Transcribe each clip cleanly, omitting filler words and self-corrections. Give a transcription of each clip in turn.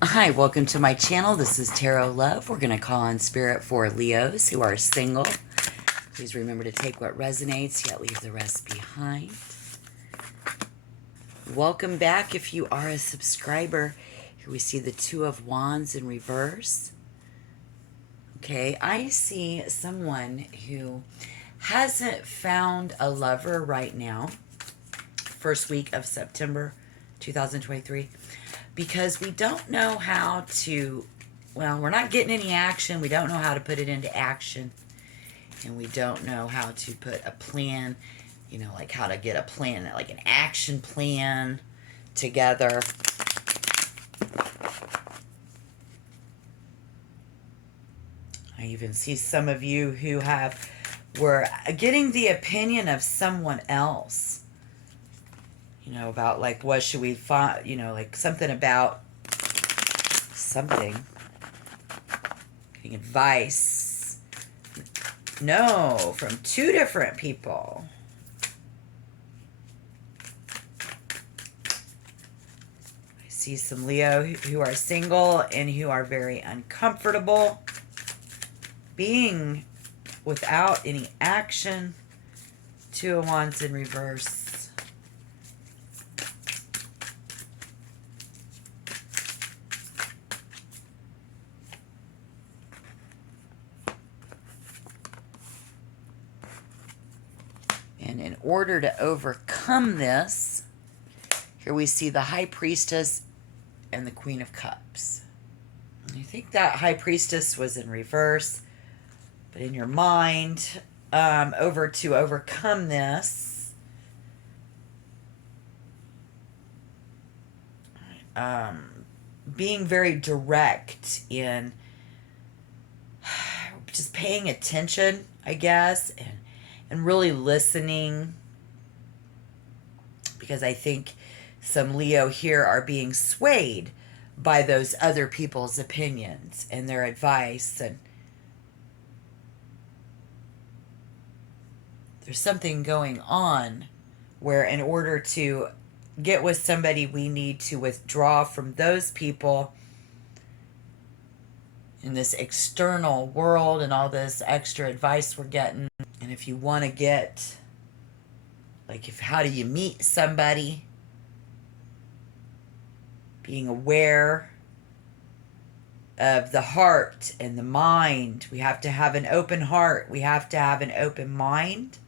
Hi, welcome to my channel. This is Tarot Love. We're going to call on spirit for Leos who are single. Please remember to take what resonates, yet leave the rest behind. Welcome back if you are a subscriber. Here we see the Two of Wands in reverse. Okay, I see someone who hasn't found a lover right now, first week of September 2023, because we don't know how to, well, we're not getting any action. We don't know how to put it into action. And we don't know how to put a plan, you know, like how to get a plan, like an action plan together. I even see some of you who were getting the opinion of someone else, you know, about like, what should we find, you know, like something about something, getting advice. No, from two different people. I see some Leo who are single and who are very uncomfortable being without any action. Two of Wands in reverse. And in order to overcome this, here we see the High Priestess and the Queen of Cups. I think that High Priestess was in reverse, but in your mind, over to overcome this, being very direct in just paying attention, I guess, and really listening, because I think some Leo here are being swayed by those other people's opinions and their advice, and there's something going on where in order to get with somebody, we need to withdraw from those people in this external world and all this extra advice we're getting. And if you want to get, like, how do you meet somebody? Being aware of the heart and the mind. We have to have an open heart. We have to have an open mind.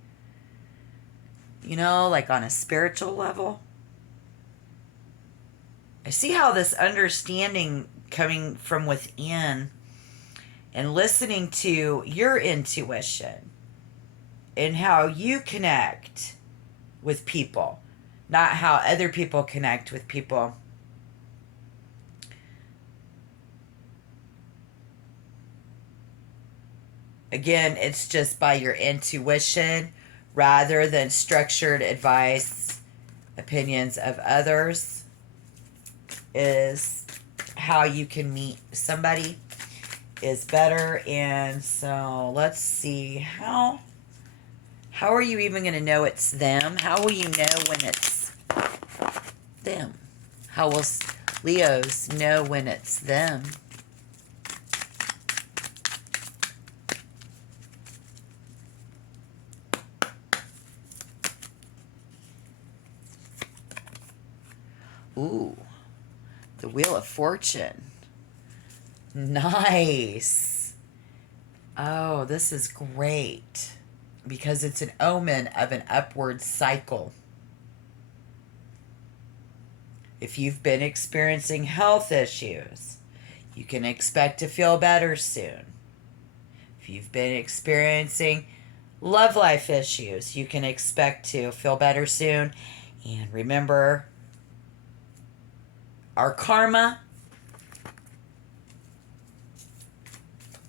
You know, like on a spiritual level. I see how this understanding coming from within and listening to your intuition and how you connect with people, not how other people connect with people. Again, it's just by your intuition rather than structured advice, opinions of others, is how you can meet somebody is better. And so let's see, how are you even going to know it's them? How will you know when it's them? How will Leos know when it's them? Ooh, the Wheel of Fortune. Nice. Oh, this is great because it's an omen of an upward cycle. If you've been experiencing health issues, you can expect to feel better soon. If you've been experiencing love life issues, you can expect to feel better soon. And remember, our karma.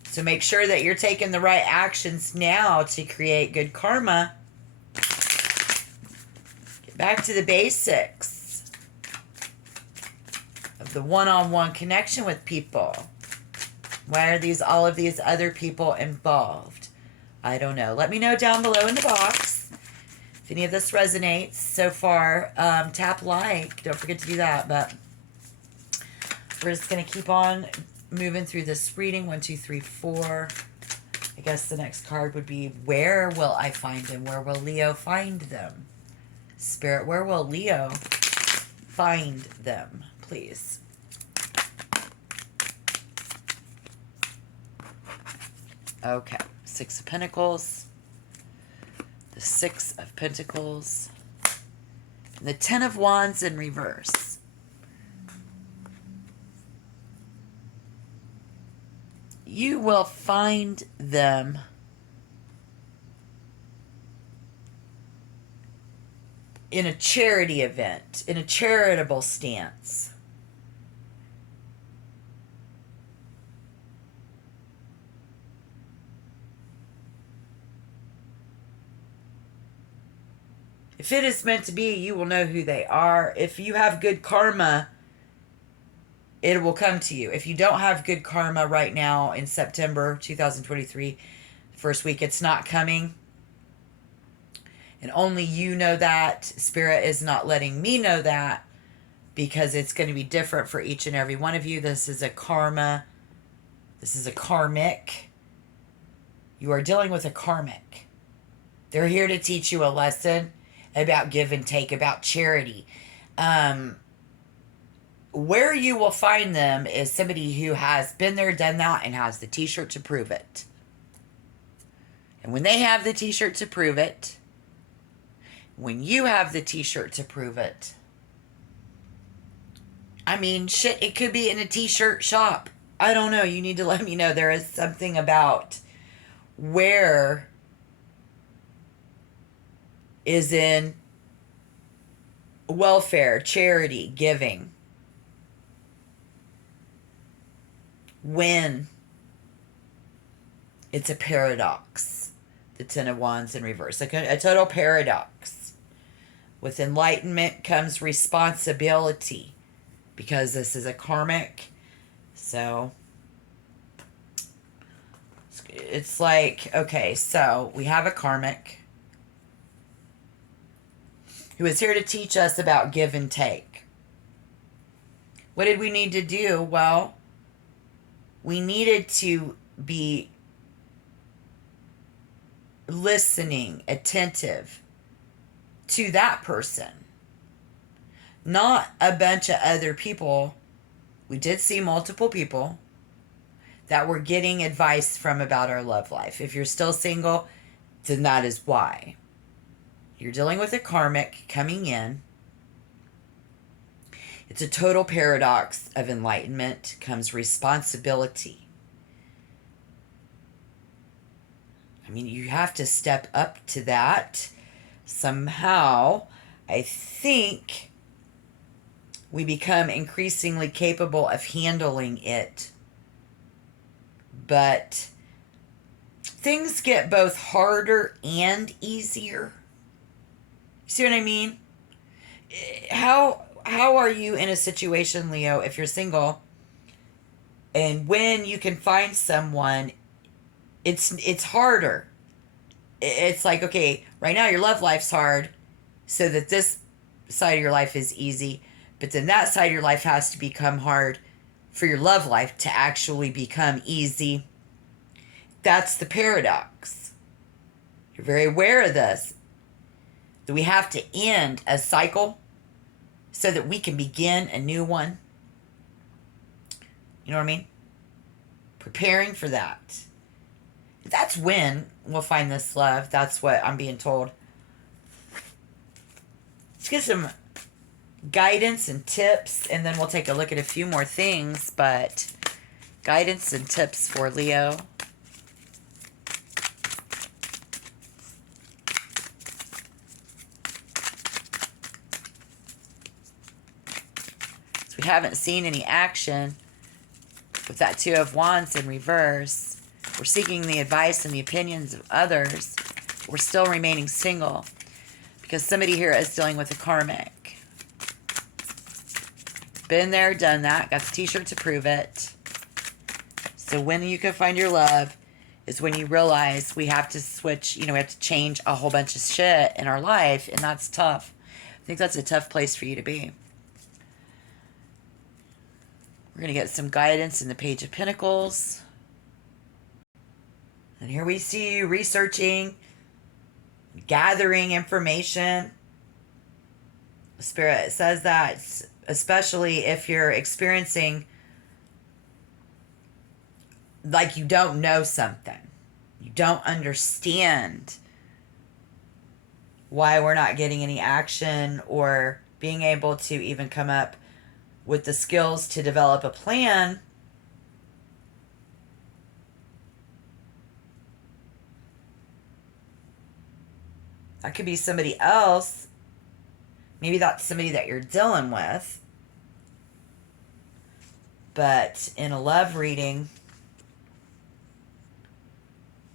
So make sure that you're taking the right actions now to create good karma. Get back to the basics of the one-on-one connection with people. Why are all of these other people involved? I don't know. Let me know down below in the box if any of this resonates so far. Tap like. Don't forget to do that. But We're just going to keep on moving through this reading. 1, 2, 3, 4. I guess the next card would be, where will I find them? Where will Leo find them? Spirit, where will Leo find them, please? Okay, 6 of Pentacles, the 6 of Pentacles, and the 10 of Wands in reverse. You will find them in a charity event, in a charitable stance. If it is meant to be, you will know who they are. If you have good karma, it will come to you. If you don't have good karma right now in September 2023, first week, it's not coming. And only you know that. Spirit is not letting me know that, because it's going to be different for each and every one of you. This is a karma. This is a karmic. You are dealing with a karmic. They're here to teach you a lesson about give and take, about charity. Where you will find them is somebody who has been there, done that, and has the t-shirt to prove it. And when they have the t-shirt to prove it, when you have the t-shirt to prove it, I mean, shit, it could be in a t-shirt shop. I don't know. You need to let me know. There is something about where is in welfare, charity, giving. When it's a paradox. The 10 of Wands in reverse. A total paradox. With enlightenment comes responsibility, because this is a karmic. So it's like, okay, so we have a karmic who is here to teach us about give and take. What did we need to do? Well, we needed to be listening, attentive to that person. Not a bunch of other people. We did see multiple people that were getting advice from about our love life. If you're still single, then that is why. You're dealing with a karmic coming in. It's a total paradox of enlightenment comes responsibility. I mean, you have to step up to that somehow. I think we become increasingly capable of handling it. But things get both harder and easier. See what I mean? How are you in a situation, Leo, if you're single, and when you can find someone, it's harder. It's like, okay, right now your love life's hard, so that this side of your life is easy, but then that side of your life has to become hard for your love life to actually become easy. That's the paradox. You're very aware of this. That we have to end a cycle so that we can begin a new one. You know what I mean? Preparing for that. That's when we'll find this love. That's what I'm being told. Let's get some guidance and tips, and then we'll take a look at a few more things, but guidance and tips for Leo. We haven't seen any action with that 2 of Wands in reverse. We're seeking the advice and the opinions of others. We're still remaining single because somebody here is dealing with a karmic. Been there, done that. Got the t-shirt to prove it. So when you can find your love is when you realize we have to switch, we have to change a whole bunch of shit in our life, and that's tough. I think that's a tough place for you to be. We're We're going to get some guidance in the Page of Pentacles. And here we see you researching, gathering information. Spirit says that, especially if you're experiencing like you don't know something, you don't understand why we're not getting any action, or being able to even come up with the skills to develop a plan. That could be somebody else. Maybe that's somebody that you're dealing with. But in a love reading,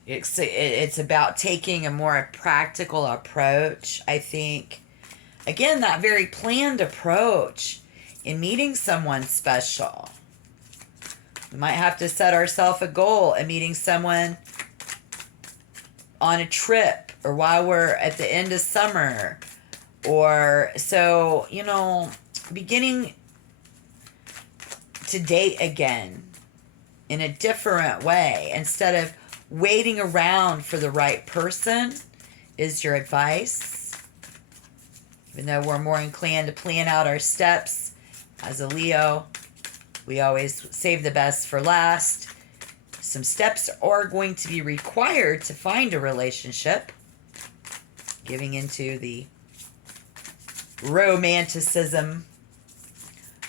it's about taking a more practical approach, I think. Again, that very planned approach in meeting someone special. We might have to set ourselves a goal in meeting someone on a trip, or while we're at the end of summer, or so, beginning to date again in a different way instead of waiting around for the right person is your advice. Even though we're more inclined to plan out our steps as a Leo, we always save the best for last. Some steps are going to be required to find a relationship. Giving into the romanticism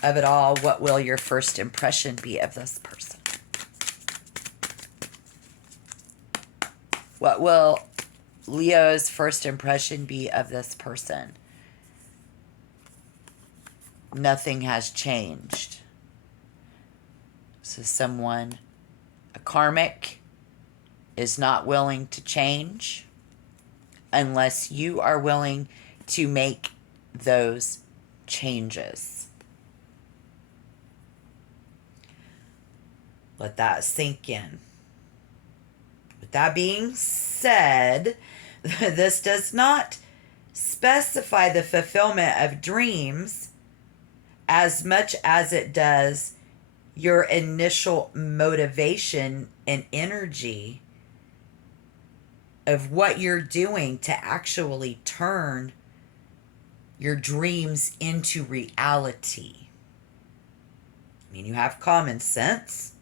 of it all, what will your first impression be of this person? What will Leo's first impression be of this person? Nothing has changed. So someone, a karmic, is not willing to change unless you are willing to make those changes. Let that sink in. With that being said, this does not specify the fulfillment of dreams as much as it does your initial motivation and energy of what you're doing to actually turn your dreams into reality. I mean, you have common sense.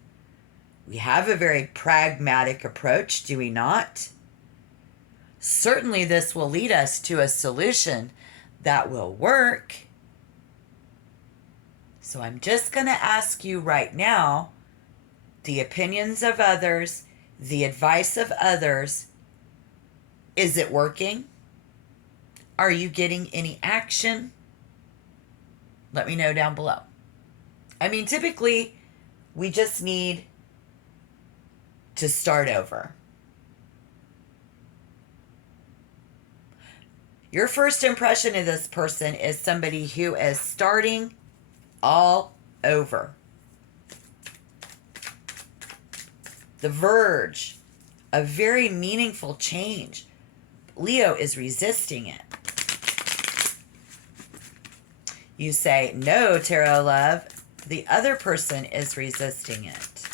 We have a very pragmatic approach, do we not? Certainly this will lead us to a solution that will work. So I'm just going to ask you right now, the opinions of others, the advice of others, is it working? Are you getting any action? Let me know down below. I mean, typically, we just need to start over. Your first impression of this person is somebody who is starting all over. The verge of very meaningful change. Leo is resisting it. You say, no, Tarot Love, the other person is resisting it.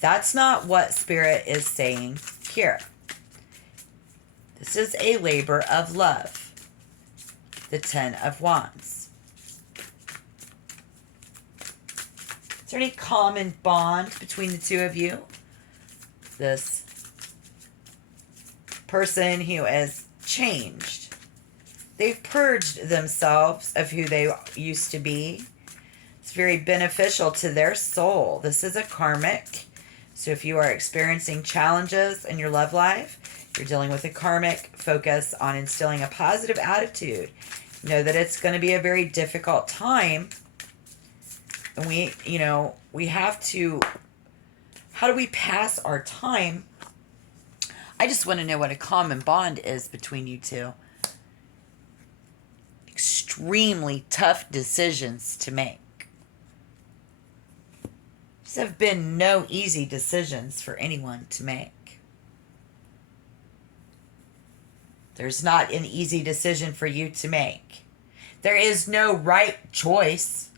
That's not what Spirit is saying here. This is a labor of love. The Ten of Wands. Is there any common bond between the two of you? This person who has changed. They've purged themselves of who they used to be. It's very beneficial to their soul. This is a karmic. So if you are experiencing challenges in your love life, you're dealing with a karmic, focus on instilling a positive attitude. Know that it's going to be a very difficult time. And we have to, how do we pass our time? I just want to know what a common bond is between you two. Extremely tough decisions to make. These have been no easy decisions for anyone to make. There's not an easy decision for you to make. There is no right choice.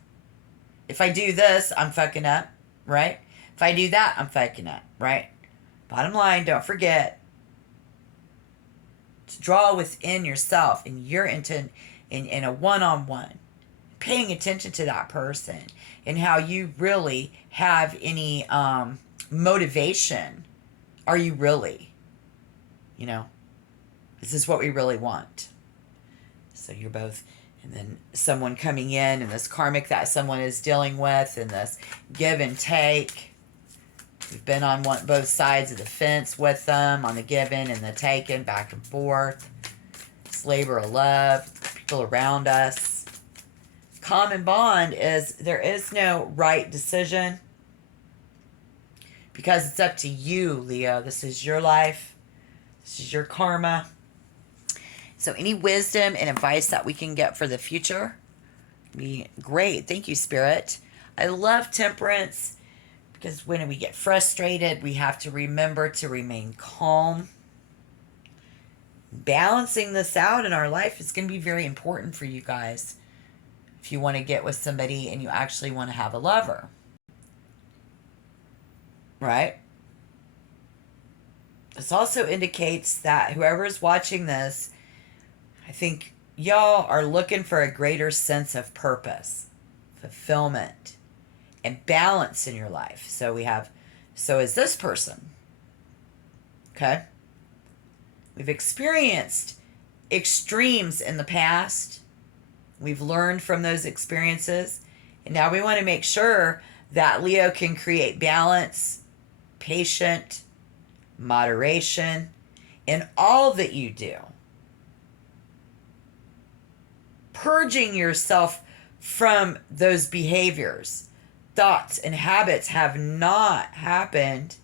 If I do this, I'm fucking up, right? If I do that, I'm fucking up, right? Bottom line, don't forget to draw within yourself and your intent in a one-on-one, paying attention to that person and how you really have any motivation. Are you really, you know, is this what we really want? So you're both, and then someone coming in and this karmic that someone is dealing with and this give and take. We've been on both sides of the fence with them, on the giving and the taking, back and forth. It's labor of love, people around us. Common bond is there is no right decision because it's up to you, Leo. This is your life. This is your karma. So any wisdom and advice that we can get for the future would be great. Thank you, Spirit. I love temperance. Because when we get frustrated, we have to remember to remain calm. Balancing this out in our life is going to be very important for you guys. If you want to get with somebody and you actually want to have a lover. Right? This also indicates that whoever is watching this, I think y'all are looking for a greater sense of purpose, fulfillment, and balance in your life. So is this person. Okay? We've experienced extremes in the past. We've learned from those experiences. And now we want to make sure that Leo can create balance, patience, moderation in all that you do. Purging yourself from those behaviors. Thoughts and habits have not happened.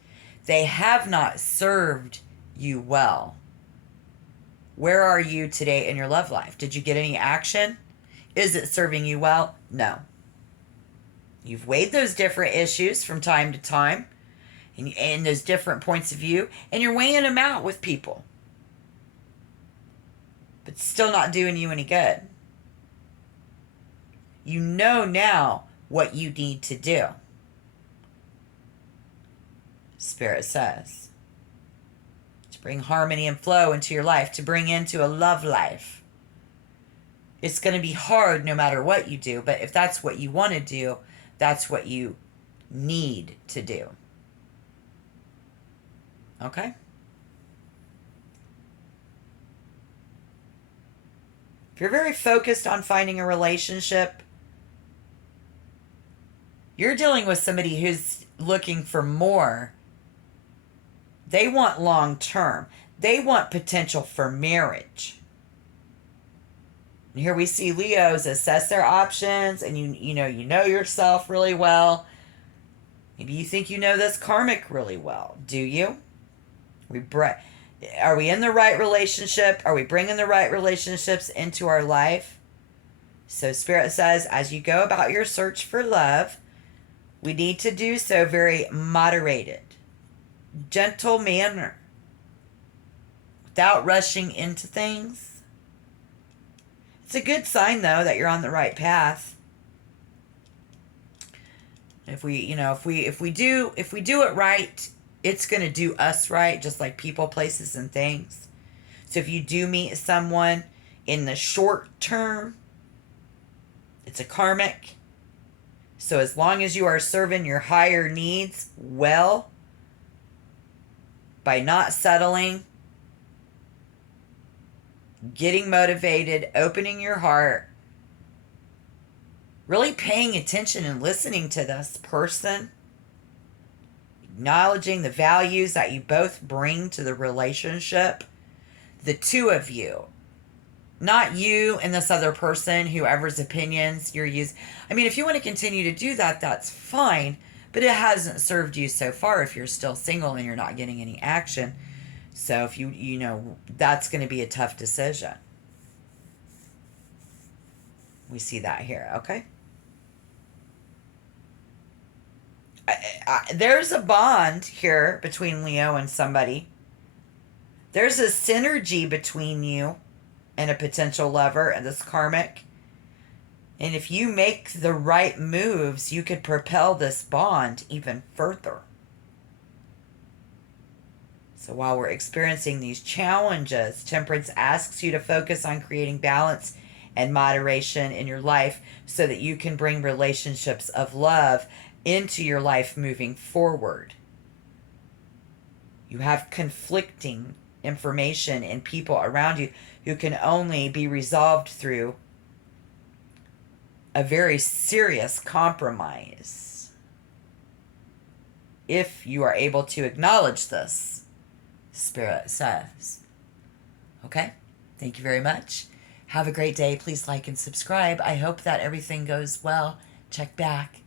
They have not served you well. Where are you today in your love life? Did you get any action? Is it serving you well? No. You've weighed those different issues from time to time and those different points of view, and you're weighing them out with people. But it's still not doing you any good. You know now what you need to do. Spirit says to bring harmony and flow into your life, to bring into a love life. It's going to be hard no matter what you do, but if that's what you want to do, that's what you need to do. Okay? If you're very focused on finding a relationship, you're dealing with somebody who's looking for more. They want long term. They want potential for marriage. And here we see Leos assess their options, and you know yourself really well. Maybe you think you know this karmic really well. Do you? Are we in the right relationship? Are we bringing the right relationships into our life? So Spirit says, as you go about your search for love, we need to do so very moderated, gentle manner, without rushing into things. It's a good sign, though, that you're on the right path. If we do it right, it's going to do us right, just like people, places, and things. So if you do meet someone in the short term, it's a karmic. So as long as you are serving your higher needs well, by not settling, getting motivated, opening your heart, really paying attention and listening to this person, acknowledging the values that you both bring to the relationship, the two of you, not you and this other person, whoever's opinions you're using. I mean, if you want to continue to do that, that's fine, but it hasn't served you so far if you're still single and you're not getting any action. So if you know, that's going to be a tough decision. We see that here, okay? There's a bond here between Leo and somebody. There's a synergy between you and a potential lover and this karmic. And if you make the right moves, you could propel this bond even further. So while we're experiencing these challenges, Temperance asks you to focus on creating balance and moderation in your life so that you can bring relationships of love into your life moving forward. You have conflicting information and people around you who can only be resolved through a very serious compromise. If you are able to acknowledge this, Spirit says. Okay? Thank you very much. Have a great day. Please like and subscribe. I hope that everything goes well. Check back.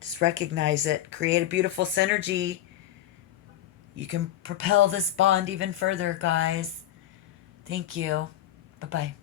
Just recognize it. Create a beautiful synergy. You can propel this bond even further, guys. Thank you. Bye-bye.